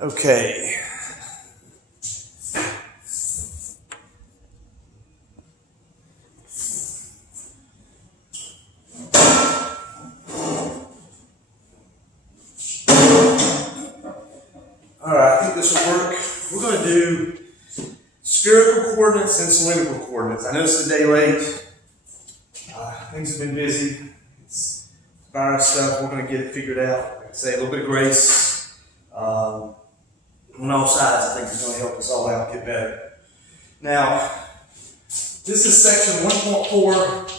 Okay. Alright, I think this will work. We're going to do spherical coordinates and cylindrical coordinates. I know it's a day late. Things have been busy. It's virus stuff. We're going to get it figured out. Like I say, a little bit of grace on all sides, I think, is going to help us all out get better. Now, this is section 1.4,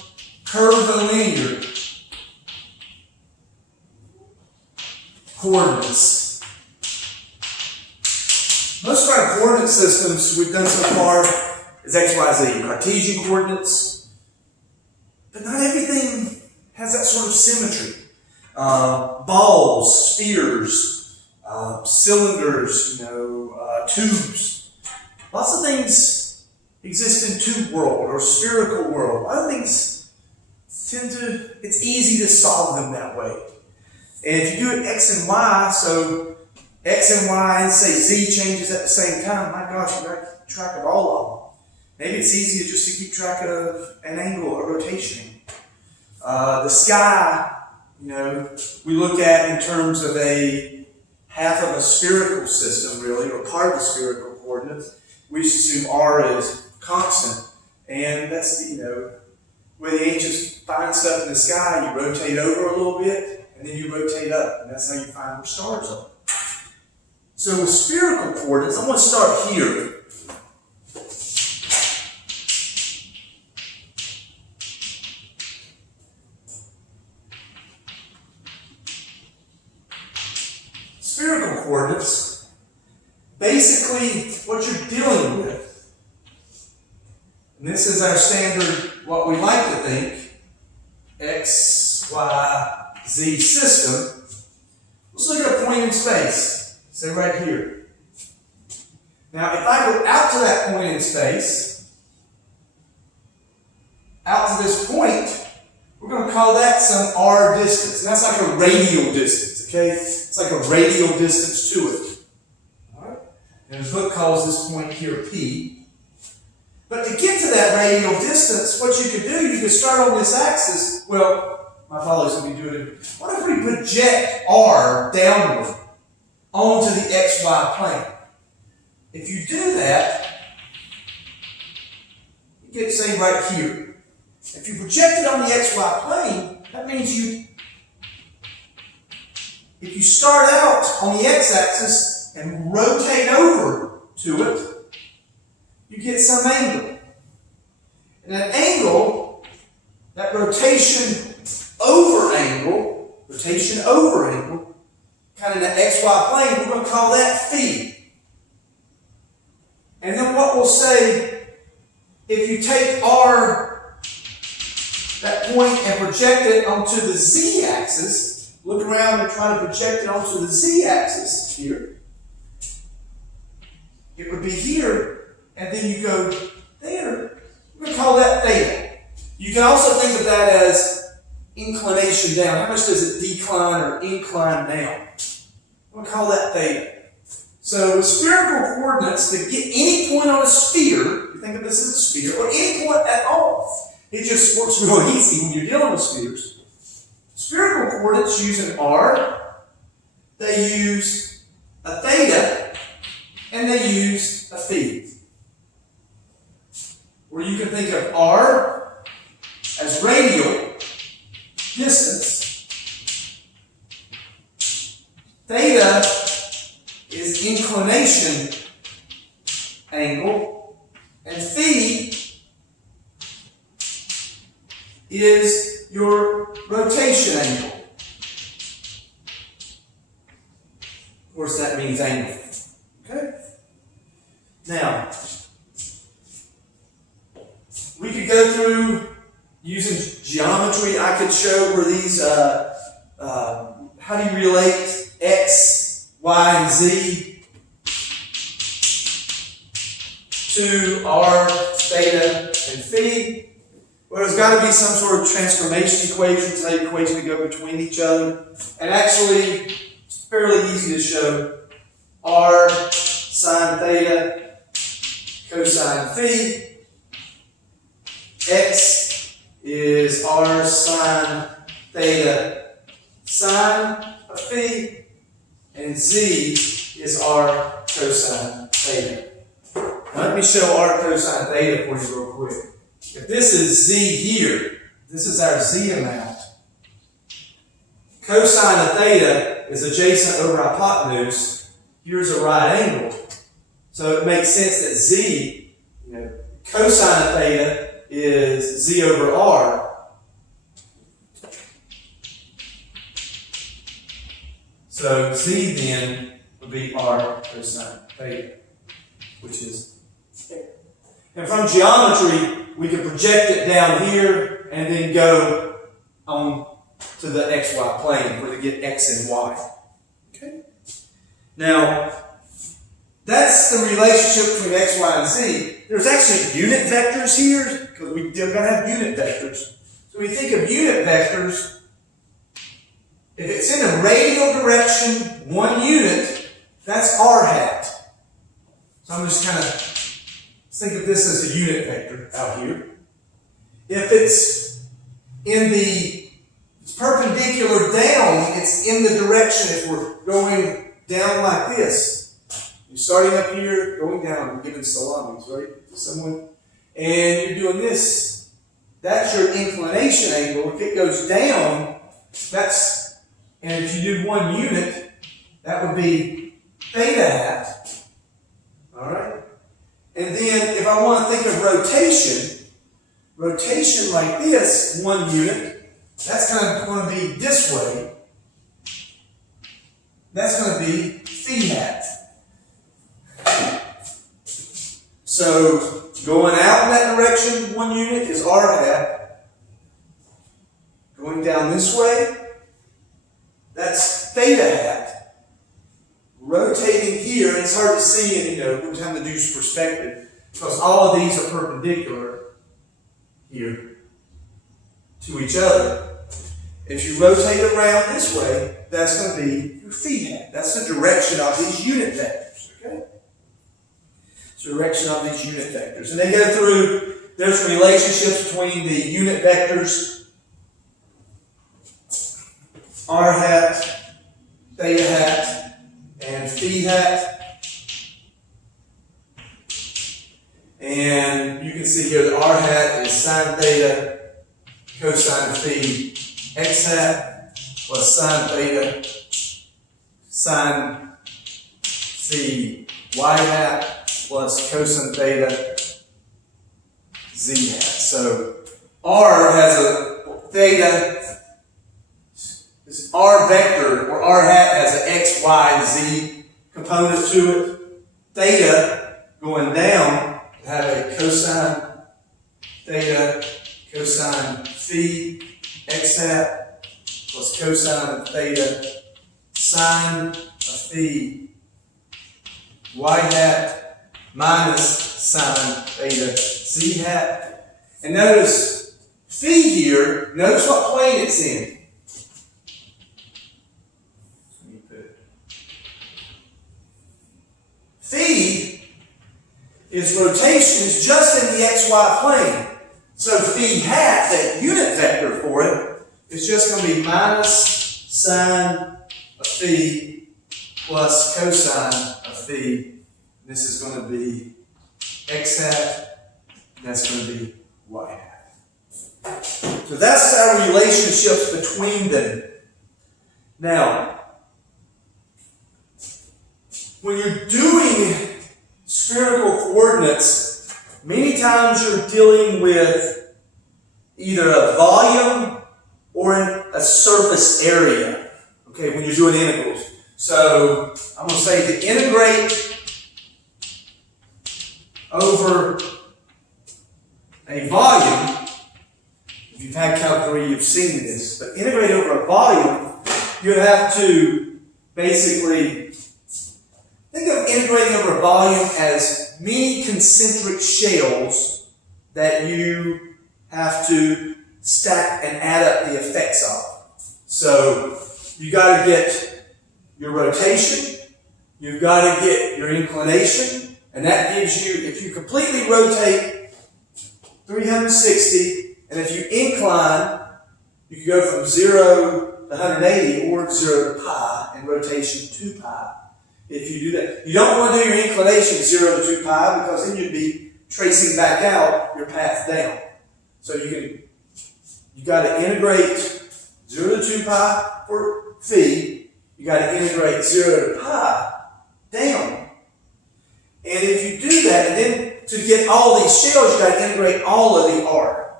curvilinear coordinates. Most of our coordinate systems we've done so far is X, Y, Z, Cartesian coordinates, but not everything has that sort of symmetry. Balls, spheres, cylinders, tubes. Lots of things exist in tube world or spherical world. A lot of things it's easy to solve them that way. And if you do it X and Y, so X and Y and say Z changes at the same time, my gosh, you got to keep track of all of them. Maybe it's easier just to keep track of an angle or rotation. The sky, we look at in terms of a half of a spherical system, really, or part of the spherical coordinates. We just assume R is constant. And that's, where the ancients find stuff in the sky, you rotate over a little bit, and then you rotate up. And that's how you find where stars are. So with spherical coordinates, I'm going to start here. Spherical coordinates, basically what you're dealing with, and this is our standard, what we like to think, X, Y, Z system. Let's look at a point in space. Say right here. Now, if I go out to that point in space, out to this point, we're going to call that some R distance. And that's like a radial distance, okay? It's like a radial distance to it. All right? And the book calls this point here P. But to get to that radial distance, what you could do, you could start on this axis. Well, my followers will be doing it. What if we project R downward onto the XY plane? If you do that, you get, say, right here. If you project it on the XY plane, that means if you start out on the x-axis and rotate over to it, you get some angle. And that angle, that rotation over angle, kind of in the XY plane, we're going to call that phi. And then what we'll say, if you take R, that point, and project it onto the Z-axis, look around and try to project it onto the Z-axis here, it would be here, and then you go there. We're going to call that theta. You can also think of that as inclination down. How much does it decline or incline down? We'll call that theta. So with spherical coordinates, to get any point on a sphere, you think of this as a sphere, or any point at all, it just works real easy when you're dealing with spheres. Spherical coordinates use an R, they use a theta, and they use a phi. Where you can think of R as radial distance, theta is inclination angle, and phi is your rotation angle. Of course, that means angle. Okay? Now, we could go through using geometry. I could show where these, how do you relate X, Y, and Z to R, theta, and phi? Well, there's got to be some sort of transformation equation, so that equation to go between each other. And actually, it's fairly easy to show. r sine theta cosine phi. X is r sine theta sine of phi. And z is r cosine theta. Now let me show r cosine theta for you real quick. If this is z here, this is our z amount. Cosine of theta is adjacent over hypotenuse. Here's a right angle. So it makes sense that z, cosine of theta is z over r. So z then would be r cosine theta, which is there. And from geometry, we can project it down here and then go on to the xy plane where to get x and y. Okay? Now, that's the relationship between x, y, and z. There's actually unit vectors here, because we're going to have unit vectors. So when you think of unit vectors, if it's in a radial direction, 1 unit, that's r hat. So I'm just kind of think of this as a unit vector out here. If it's in the perpendicular down, it's in the direction if we're going down like this. You're starting up here, going down, I'm giving salamis, right, to someone. And you're doing this. That's your inclination angle. If it goes down, and if you do 1 unit, that would be theta hat. All right? And then if I want to think of rotation like this, 1 unit, that's kind of going to be this way. That's going to be phi hat. So going out in that direction, 1 unit is r hat. Going down this way, that's theta hat. Rotating here, it's hard to see, and we're trying to do perspective because all of these are perpendicular here to each other. If you rotate around this way, that's going to be your phi hat. That's the direction of these unit vectors. Okay? It's the direction of these unit vectors. And they go through, there's relationships between the unit vectors, r hat, theta hat, and phi hat. And you can see here that r hat is sine theta cosine phi. X hat plus sine theta sine phi. Y hat plus cosine theta z hat. So r has a theta. This r vector, or r hat, has an x, y, and z component to it. Theta going down will have a cosine theta cosine phi. X hat plus cosine of theta sine of phi. Y hat minus sine theta z hat. And notice phi here, notice what plane it's in. Phi is rotation, is just in the xy plane. So phi hat, that unit vector for it, is just going to be minus sine of phi plus cosine of phi. This is going to be x hat, and that's going to be y hat. So that's our relationships between them. Now, when you're doing spherical coordinates, many times you're dealing with either a volume or a surface area, okay, when you're doing integrals. So I'm going to say to integrate over a volume. If you've had Calc 3, you've seen this, but integrate over a volume, you have to basically think of integrating over a volume as many concentric shells that you have to stack and add up the effects of. So you got to get your rotation, you've got to get your inclination, and that gives you, if you completely rotate 360, and if you incline, you can go from 0 to 180 or 0 to pi in rotation 2 pi. If you do that, you don't want to do your inclination 0 to 2 pi because then you'd be tracing back out your path down. So you got to integrate 0 to 2 pi for phi. You got to integrate 0 to pi down. And if you do that, and then to get all these shells, you got to integrate all of the R.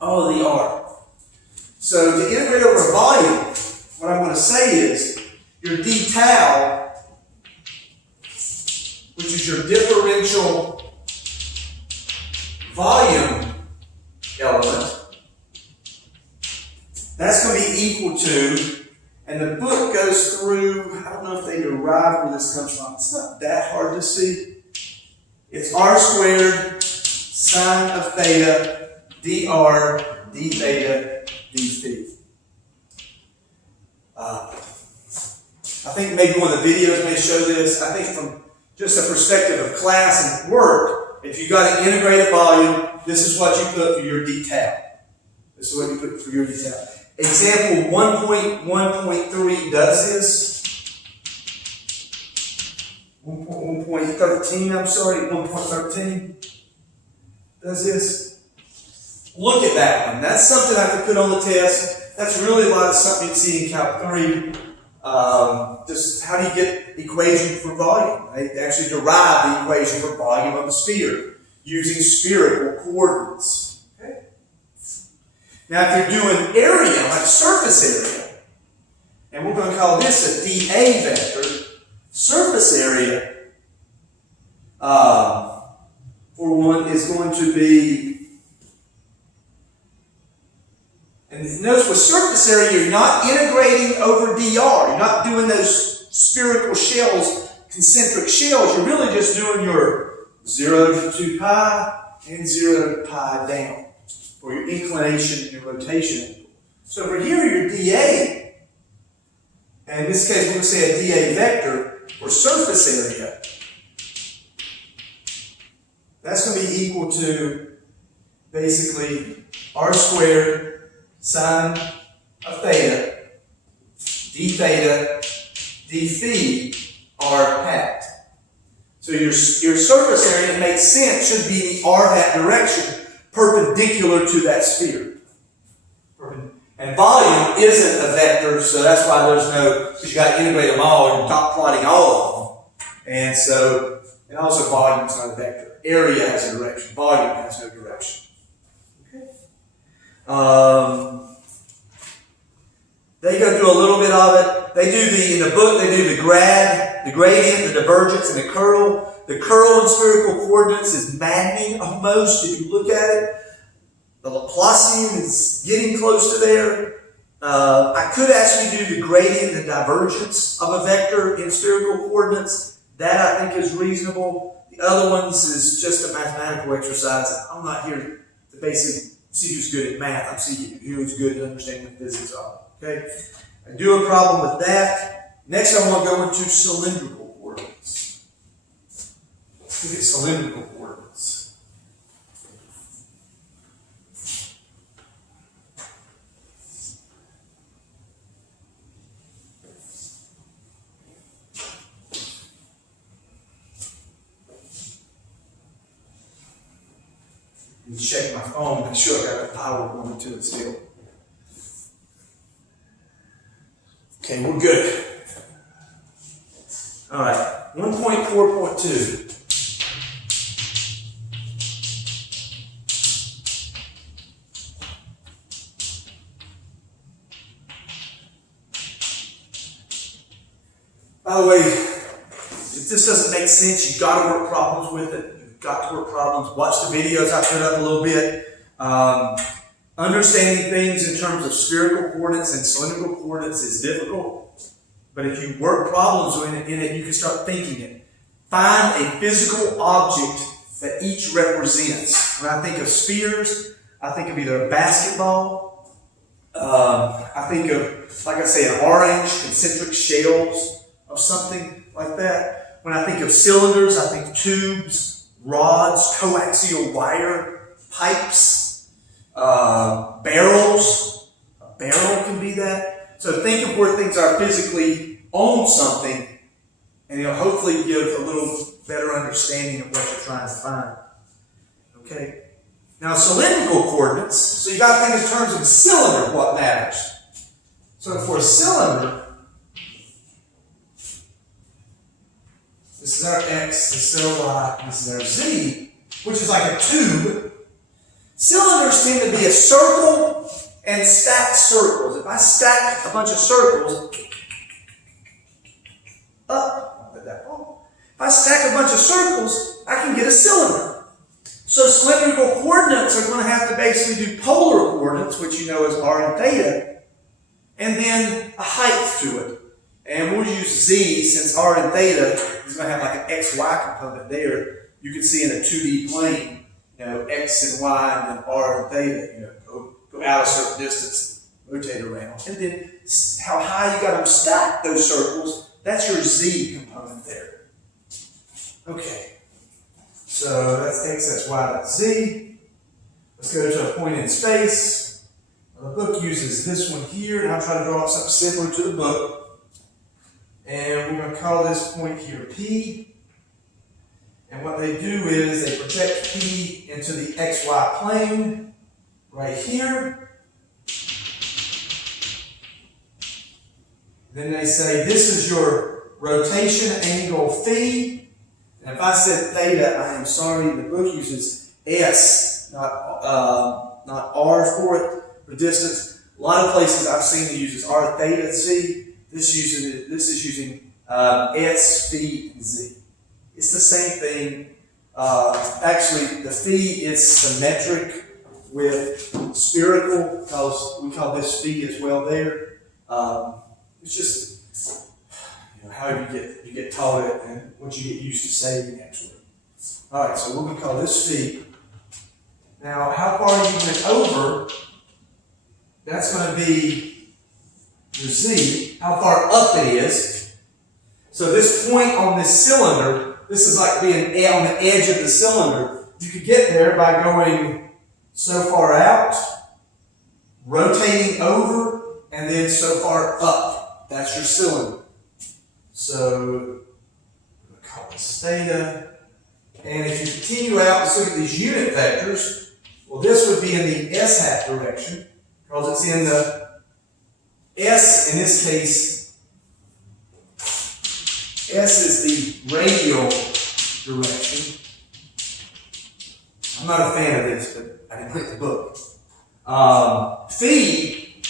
All of the R. So to integrate over volume, what I'm going to say is your d tau, which is your differential volume element, that's going to be equal to, and the book goes through, I don't know if they derive where this comes from. It's not that hard to see. It's r squared sine of theta dr d theta d phi. I think maybe one of the videos may show this. I think from just a perspective of class and work, if you got to integrate a volume, this is what you put for your d tau. This is what you put for your d tau. Example 1.1.3 does this. 1.13, I'm sorry, 1.13 does this. Look at that one. That's something I could put on the test. That's really a lot of something you'd see in Calc 3. Just how do you get equation for volume? They actually derive the equation for volume of a sphere using spherical coordinates. Okay? Now, if you're doing area, like surface area, and we're going to call this a dA vector, surface area, for one, is going to be, and notice with surface area, you're not integrating over dr. You're not doing those spherical shells, concentric shells. You're really just doing your 0 to 2 pi and 0 to pi down for your inclination and your rotation. So for here, your dA, and in this case, we're going to say a dA vector for surface area. That's going to be equal to basically r squared sine of theta d theta d phi r hat. So your surface area, it makes sense, should be the r hat direction perpendicular to that sphere. And volume isn't a vector, so that's why there's no, because you got to integrate them all, you're dot plotting all of them. And so, and also volume is not a vector. Area has a direction, volume has no direction. Okay. They go through a little bit of it. They do in the book, they do the gradient, the divergence, and the curl. The curl in spherical coordinates is maddening almost if you look at it. The Laplacian is getting close to there. I could actually do the gradient and divergence of a vector in spherical coordinates. That I think is reasonable. The other ones is just a mathematical exercise. I'm not here to basically see who's good at math. I'm seeing who's good at understanding what physics are. Okay? I do a problem with that. Next, I want to go into cylindrical coordinates. Let's look at cylindrical coordinates. Check my phone, make sure I got the power going to it still. Okay, we're good. All right, 1.4.2. By the way, if this doesn't make sense, you've got to work problems with it. Got to work problems. Watch the videos I put up a little bit. Understanding things in terms of spherical coordinates and cylindrical coordinates is difficult. But if you work problems in it, you can start thinking it. Find a physical object that each represents. When I think of spheres, I think of either a basketball. I think of, like I say, an orange, concentric shells. of something like that. When I think of cylinders, I think tubes, rods, coaxial wire, pipes, barrels. A barrel can be that. So think of where things are physically on something, and it'll hopefully give a little better understanding of what you're trying to find. Okay. Now, cylindrical coordinates, so you got to think in terms of a cylinder, what matters. So for a cylinder, this is our X, this is our Y, this is our Z, which is like a tube. Cylinders tend to be a circle and stacked circles. If I stack a bunch of circles up, if I stack a bunch of circles, I can get a cylinder. So cylindrical coordinates are going to have to basically do polar coordinates, which you know is r and theta, and then a height to it. And we'll use z, since r and theta is going to have like an xy component there. You can see in a 2D plane, you know, x and y, and then r and theta, you know, go out a certain distance, rotate around. And then how high you got them stacked, those circles, that's your z component there. Okay. So that's x, that's y, that's z. Let's go to a point in space. Now, the book uses this one here, and I'll try to draw up something similar to the book. And we're going to call this point here P. And what they do is they project P into the xy plane right here. Then they say this is your rotation angle phi. And if I said theta, I am sorry, the book uses S, not R for it, for distance. A lot of places I've seen it uses R theta Z. This is using S, phi, and Z. It's the same thing. Actually, the phi is symmetric with spherical, because we call this phi as well there. It's just how you get taught it and what you get used to saying actually. All right, so we're going to call this phi. Now, how far you went over, that's going to be your z, how far up it is. So this point on this cylinder, this is like being on the edge of the cylinder. You could get there by going so far out, rotating over, and then so far up. That's your cylinder. So, we're going to call this theta. And if you continue out, let's look at these unit vectors. Well, this would be in the s hat direction, because it's in the s, in this case, s is the radial direction. I'm not a fan of this, but I didn't read the book. Phi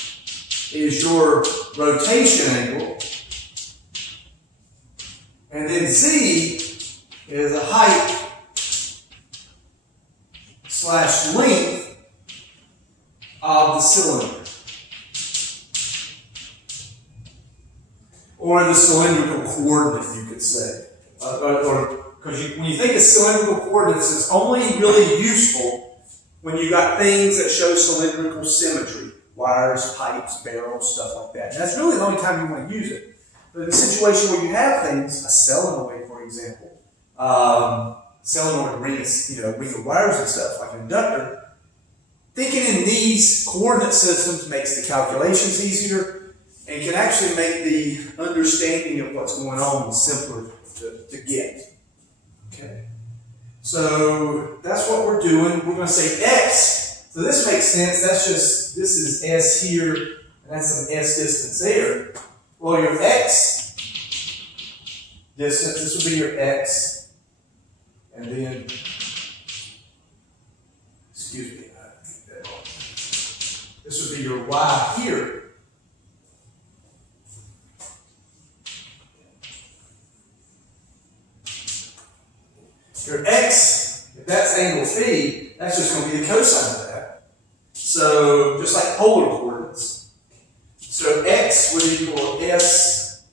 is your rotation angle. And then z is a height / length of the cylinder. Or the cylindrical coordinate, you could say. Because when you think of cylindrical coordinates, it's only really useful when you got things that show cylindrical symmetry. Wires, pipes, barrels, stuff like that. And that's really the only time you want to use it. But in a situation where you have things, a solenoid, for example, solenoid ring of wires and stuff, like an inductor, thinking in these coordinate systems makes the calculations easier and can actually make the understanding of what's going on simpler to get. Okay. So that's what we're doing. We're going to say X. So this makes sense. This is S here, and that's an S distance there. Well, your X distance, this would be your X, and then, excuse me, I think that off. This would be your Y here. Your X, if that's angle phi, that's just going to be the cosine of that. So, just like polar coordinates. So X would equal S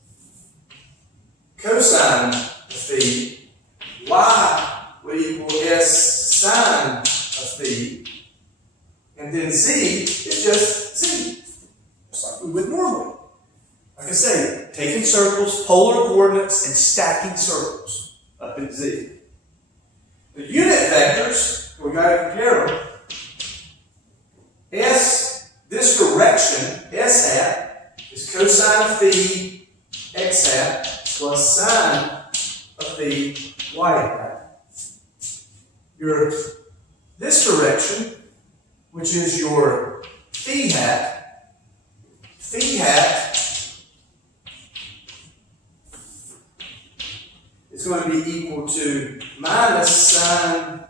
cosine of phi. Y would equal S sine of phi. And then Z is just Z. Just like we would normally. Like I say, taking circles, polar coordinates. coordinates and stacking circles up in Z. The unit vectors, we got to compare them. S, this direction, S hat, is cosine of phi x hat plus sine of phi y hat. This direction, which is your phi hat is going to be equal to minus sine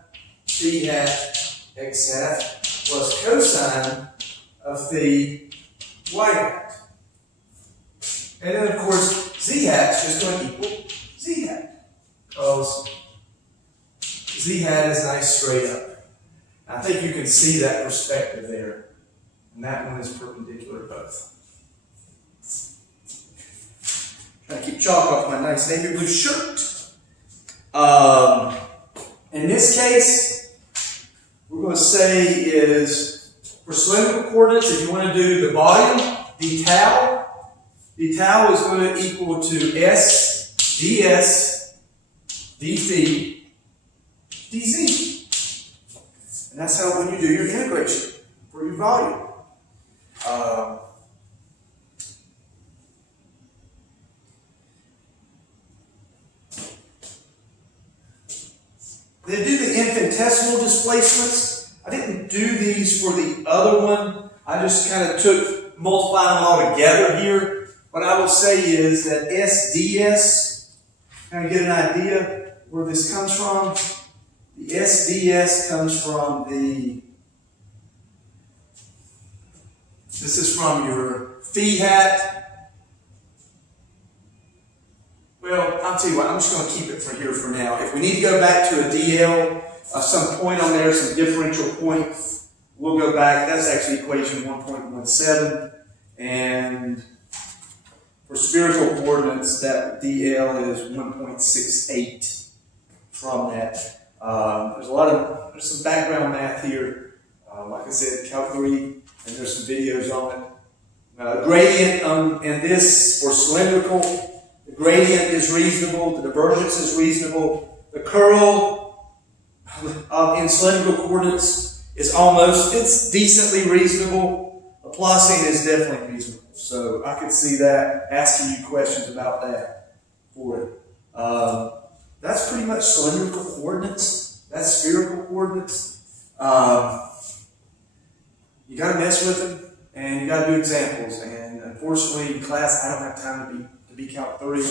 phi hat x hat plus cosine of phi y hat. And then, of course, z hat is just going to equal z hat, because z hat is nice straight up. I think you can see that perspective there. And that one is perpendicular to both. Trying to keep chalk off my nice navy blue shirt. In this case, we're going to say is, for cylindrical coordinates, if you want to do the volume, d tau is going to equal to s ds d phi dz. And that's how when you do your integration for your volume. They do the infinitesimal displacements. I didn't do these for the other one. I just kind of multiplied them all together here. What I will say is that S ds, kind of get an idea where this comes from. The S ds comes from this is from your phi hat. Well, I'll tell you what, I'm just going to keep it for here for now. If we need to go back to a DL, some point on there, some differential point, we'll go back. That's actually equation 1.17. And for spherical coordinates, that DL is 1.68 from that. There's some background math here. Like I said, Calc 3, and there's some videos on it. Gradient and this for cylindrical. The gradient is reasonable, the divergence is reasonable. The curl in cylindrical coordinates is it's decently reasonable. The plossing is definitely reasonable. So I could see that, asking you questions about that for it. That's pretty much cylindrical coordinates. That's spherical coordinates. You got to mess with them, and you got to do examples. And unfortunately, in class, I don't have time to be Calc 3.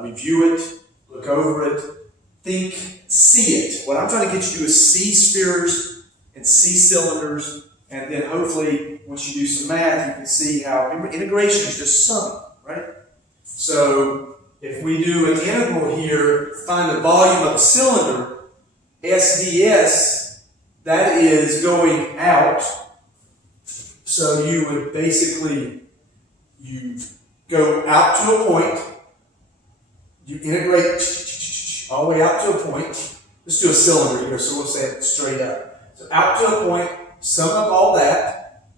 Review it, look over it, think, see it. What I'm trying to get you to do is see spheres and see cylinders, and then hopefully, once you do some math, you can see how integration is just summing, right? So if we do an integral here, find the volume of a cylinder, SDS, that is going out. So you would basically, you go out to a point, you integrate all the way out to a point. Let's do a cylinder here, so we'll say it straight up. So out to a point, sum up all that.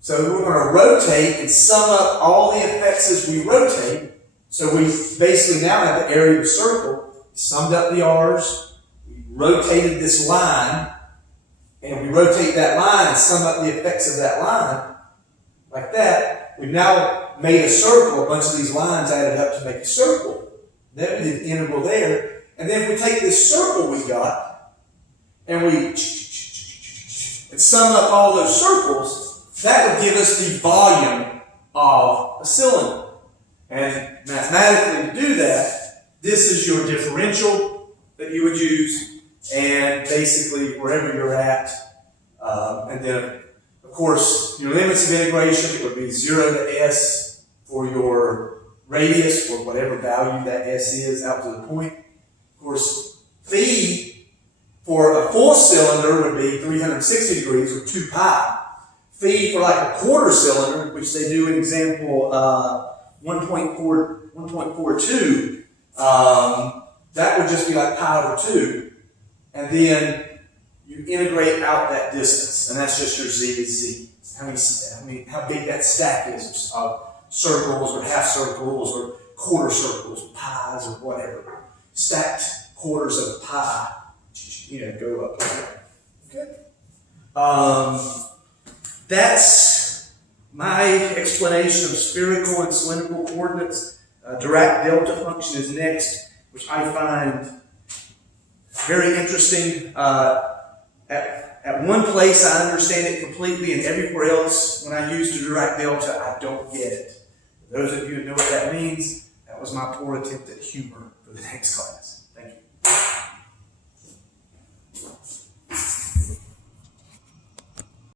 So we're going to rotate and sum up all the effects as we rotate. So we basically now have the area of the circle. We summed up the R's, we rotated this line, and we rotate that line and sum up the effects of that line, like that. We've now made a circle, a bunch of these lines added up to make a circle. Then we did the integral there. And then if we take this circle we got, and we sum up all those circles, that would give us the volume of a cylinder. And mathematically to do that, this is your differential that you would use, and basically wherever you're at, and then of course your limits of integration, it would be 0 to s for your radius, or whatever value that s is out to the point. Of course, phi for a full cylinder would be 360 degrees, or 2 pi. Phi for like a quarter cylinder, which they do in example 1.42, that would just be like pi over 2. And then you integrate out that distance, and that's just your z to z. How big that stack is of circles or half circles or quarter circles, pies, or whatever. Stacked quarters of pi, go up there. Okay. That's my explanation of spherical and cylindrical coordinates. Dirac delta function is next, which I find very interesting. At one place I understand it completely, and everywhere else when I use the Dirac delta I don't get it. For those of you who know what that means, that was my poor attempt at humor for the next class.